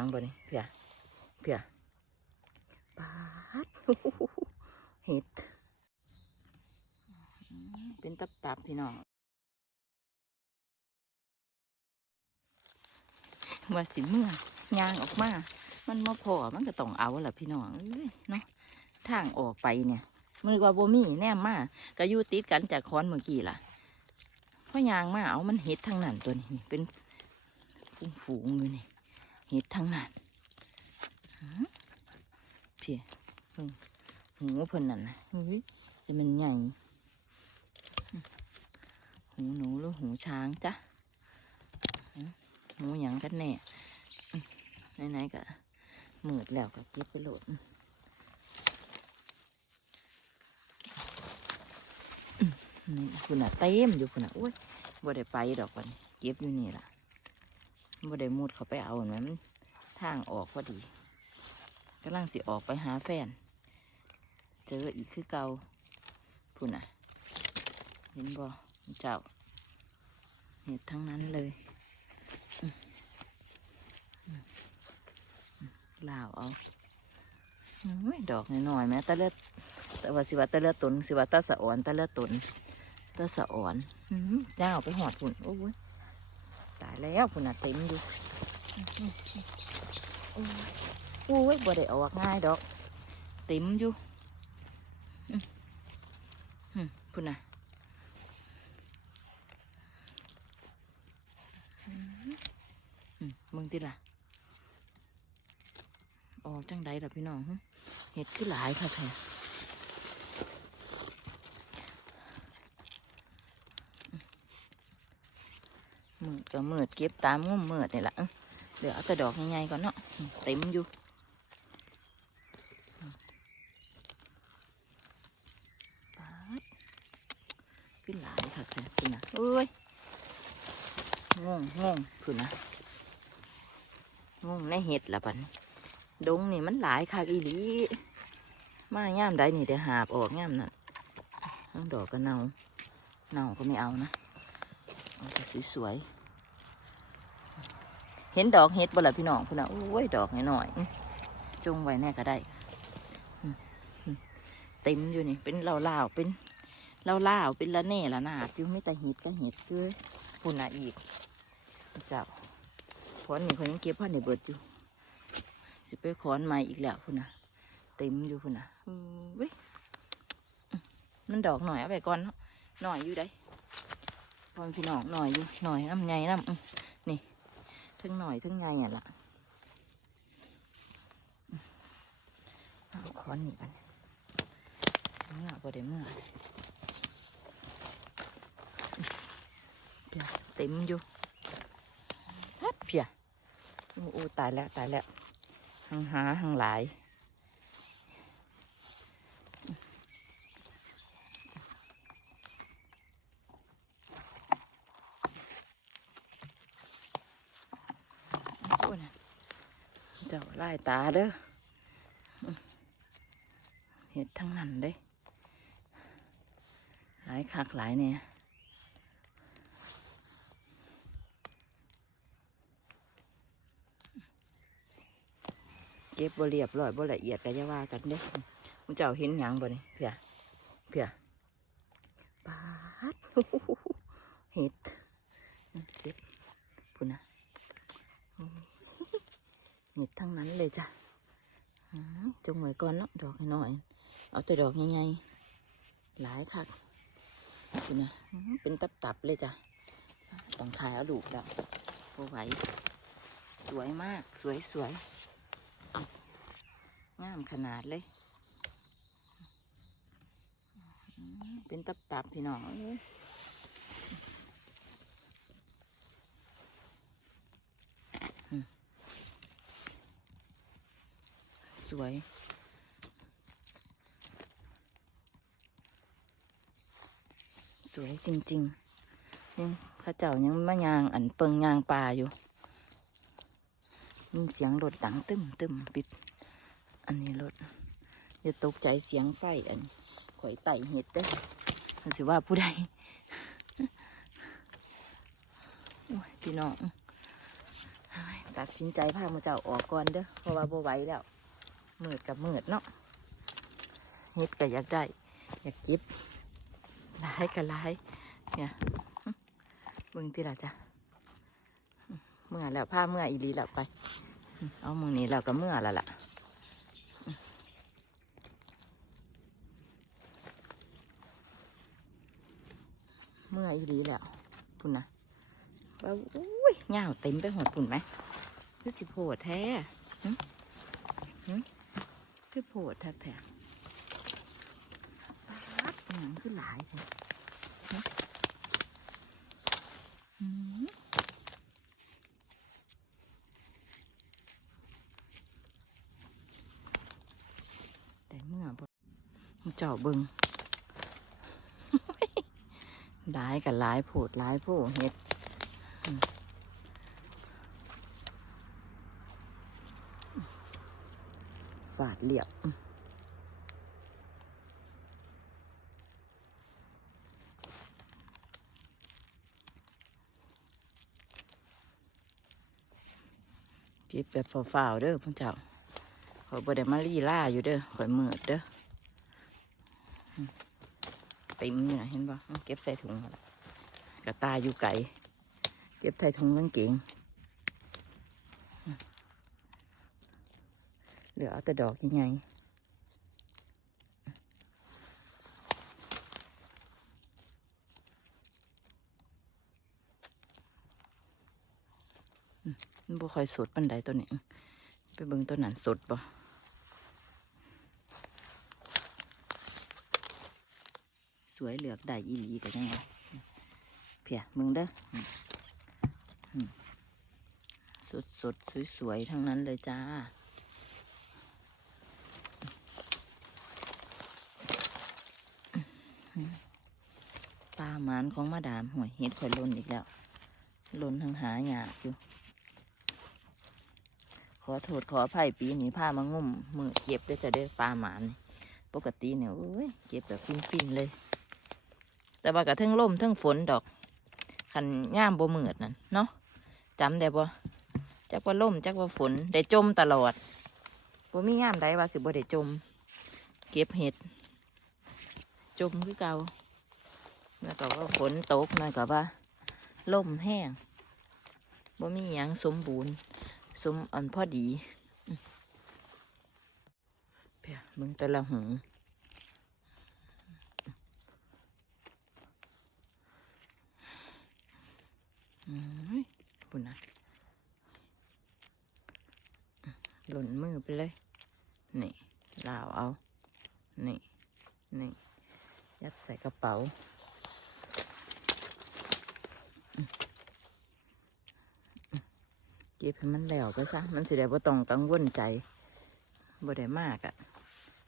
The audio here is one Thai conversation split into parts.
ยังบ่นี่เพียเพียปาดเห็ด เป็นตับตับพี่น้องว่าสิเมื่อยางออกมา มันมาพอมันก็ต้องเอาแหละพี่น้องเนาะทางออกไปเนี่ยมือว่าโบมี่แนมมาก็ยู่ติดกันจากคอนเมื่อกี้ล่ะเพราะยางมาเอามันเห็ดทั้งนั้นตัวนี้เป็นฝูงๆอยู่นี่ เห็ดทั้งนั้นเพียหูเพิ่นนั่นนะอุ้ยจะมันใหญ่หูหนูหรือหูช้างจ๊ะหูหยังกันแน่ไหนๆก็มืดแล้วก็เก็บไปโหลดนี่คุณน่ะเต็มอยู่คุณน่ะอุ้ยบ่ได้ไปดอกวันเก็บอยู่นี่ล่ะ บ่ได้มุดเขาไปเอาเหมมันทางออกพอดีกำลังสิออกไปหาแฟน เจออีกคือเกาพุ่นน่ะ เห็นบ่เจ้าเห็ดทั้งนั้นเลยลาวเอาอดอกน้อยๆแม้ต่เลือดแต่ว่าสิว่าตะเลือดตนสิว่าตาสะอ่อนตะเลือดตนตาสะอ่อนหือเจ้าไปหอดพุ่นโอ้ย แล้วพุ่นน่ะเต็มอยู่โอ้ยบ่ได้ออกง่ายดอก เต็มอยู่พุ่นน่ะมึงติล่ะออกจังใดล่ะพี่น้องเห็ดคือหลายค่ะแท้ มืดก็มืดเก็บตามงุ่มมืดนี่แหละเดี๋ยวเอาแต่ดอกใหญ่ๆก่อนเนาะเต็มอยู่ขึ้นหลายค่ะค่ะคุณนะเอ้ยงงงงคุณนะงงในเห็ดละปันดงนี่มันหลายค่ะอีหลีมาย่ามใดนี่แต่หาบออกย่ามนั่นทั้งดอกก็เน่าเน่าก็ไม่เอานะเอาแต่สวยๆ เห็นดอกเห็ดบ่ล่ะพี่น้องพุ่นน่ะโอ้ยดอกน้อยๆจงไว้แน่ก็ได้เต็มอยู่นี่เป็นเล่าวๆเป็นเล่าวๆเป็นละแน่ละนาดอยู่ไม่แต่เห็ดก็เห็ดคือพุ่นน่ะอีกเจ้าขอนนี่เขายังเก็บพันในเบิดอยู่สิไปขอนใหม่อีกแล้วพุ่นน่ะเต็มอยู่พุ่นน่ะอุ้ยมันดอกหน่อยเอาไปก่อนเนาะหน่อยอยู่ได้พอนพี่น้องหน่อยอยู่หน่อยน้ำใหญ่น้ำ ทั้งหน่อยทั้งใหญ่อะล่ะอื้อเอาค้อนนี่กันสิเมื่อบ่ได้เมื่อเพียเต็มอยู่ฮัดเพียอ้โอ้ตายแล้วตายแล้วหังหาหังหลาย โอ้ยนะ เจ้าไล่ตาเด้อเห็ดทั้งนั้นเด้หลายคักหลายเนี่ยเก็บบ่เรียบร้อยบ่ละเอียดก็จะว่ากันเด้มึงเจ้าเห็นหยังบ่นี่เพียเพียปาดเห็ดเก็บพุ่นนะ เห็ดทั้งนั้นเลยจ้ะจงไว้ก่อนเนาะดอกน้อย เอาแต่ดอกใหญ่ๆหลายคักคุณนะเป็นตับๆเลยจ้ะต้องถ่ายเอาดูกแล้วพอไหวสวยมากสวยสวยงามขนาดเลย เป็นตับๆพี่น้องเอ้ย สวยสวยจริงๆยังข้าเจ้ายังมายางอันเปิงยางป่าอยู่มีเสียงรถดังตึมตึมปิด อันนี้รถอย่าตกใจเสียงไฟอันข่อยไต่เห็ดได้อสิว่าผู้ใดพี่น้อง ตัดสินใจพามูเจ้าออกก่อนเด้อเพราะว่าบ่ไหวแล้ว มืดกับมืดเนาะเฮ็ดก็อยากได้ อยากเก็บหลายก็หลายเนี่ยเบิ่งที่ละจ้ะเมื่อแล้วผ้าเมื่ออีลีแล้วไป เอามึงนี้แล้วก็เมื่อแล้วล่ะเมื่ออีลีแล้วพุ่นนะว่าอุ้ยเงาวเต็มไปหมดพุ่นไหมคือสิโผดแท้หึหึ คือโผดแท้แท้อย่างคือหลายแท้แต่เมื่อบเจ้าเบิงหลายกับหลายโผดหลายโผดเฮ็ดอืม ฝาดเหลียบอืมเก็บแบบฝ่าวๆเด้อพุ่นเจ้าขอยบ่ได้มาลี่ล่าอยู่เด้อขอยเมืดเด้อต็มเนี่ยเห็นปะเก็บใส่ถุงกระตาอยู่ไก่เก็บใส่ถุงกางเกง เหลือเอาแต่ดอกยังไงมันบ่ค่อยสดปันใดตัวนี้ ไปเบิ่งตัวนั้นสดบ่สวยเหลือกได้อีหลีกันยังไงเพียมึงเด้อสดสดสวยสวยๆทั้งนั้นเลยจ้าอืมปลา หมานของมาดามห่วยเห็ดข่อยหล่นอีกแล้วหล่นทั้งหาหยากอยู่ ขอโทษขออภัยปีนี้พามางุ่มมือเก็บได้จะได้อปลาหมาน ปกติเนี่ยโอ้ยเก็บแบบฟินๆเลย แต่ว่ากะเทิงลมเทิงฝนดอกขันย่ามบ่มืดนั่นเนาะจำได้บ่จักว่าลมจักว่าฝนได้จมตลอดบ่มีย่ามใดว่าสิบ่ได้จม เก็บเห็ด จมคือเก่า แล้วก็ว่าฝนตกหน่อยก็ว่าลมแห้งบ่มีหยังสมบูรณ์ สมอันพอดีเพียมึงแต่ละหงอืมปุ่นนะหล่นมือไปเลย นี่ลาวเอา นี่ นี่ ยัดใส่กระเป๋าอืมอืม เก็บให้มันแล้วไปซะ มันสิได้บ่ต้องกังวลใจบ่ได้มากอะ่ะ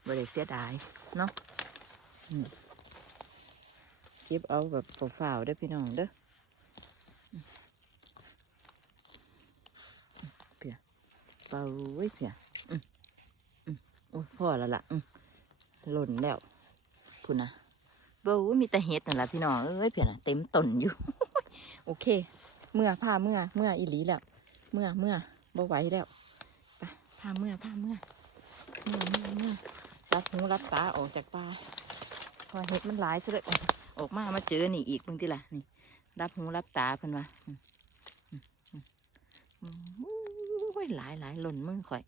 บ่ได้เสียดายเนาะเก็บเอาแบบฝ่าวๆเด้อพี่น้องเด้อเป่าไว้เพียอืมอืมโอ้พ่อแล้วล่ะอืมหล่นแล้วคุณนะเบ้ามีแต่เห็ดนั่นแหละพี่น้องเอ้ยเพียนะเต็มต้นอยู่ โอเค เมื่อผ้าเมื่อเมื่ออีหลีแล้ว เมื่อเมื่อบ่ไหวแล้วไปผ้าเมื่อผ้าเมื่อเมื่อเมื่อเมื่อรับหูรับตาออกจากป่าพอเห็ดมันหลายซะเลยออกออกมามาเจอนี่อีกบางทีล่ะนี่รับหูรับตาเพิ่นว่า้ยหลายหลายหล่นมือข่อย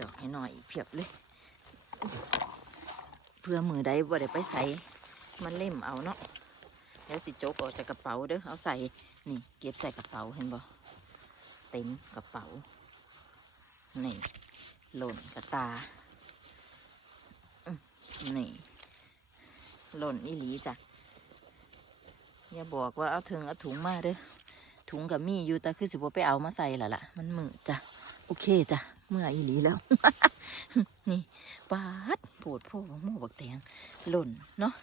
ดอกให้หน่อยอีกเพียบเลย เพื่อมือใดบ่ได้ไปใส่มันเล่มเอาเนาะ แล้วสิโจกออกจากกระเป๋าเด้อเอาใส่นี่เก็บใส่กระเป๋าเห็นบ่เต็มกระเป๋านี่หล่นกระตานี่หล่นอีหลีจ้ะอย่าบอกว่าเอาถึงเอาถุงมาเด้อถุงกับมีอยู่แต่คือสิบไปเอามาใส่ละละมันมือจ้ะโอเคจ้ะเมื่ออีหลีแล้ว นี่ปาดโผดโผบักโม่บักแตงหล่นเนาะ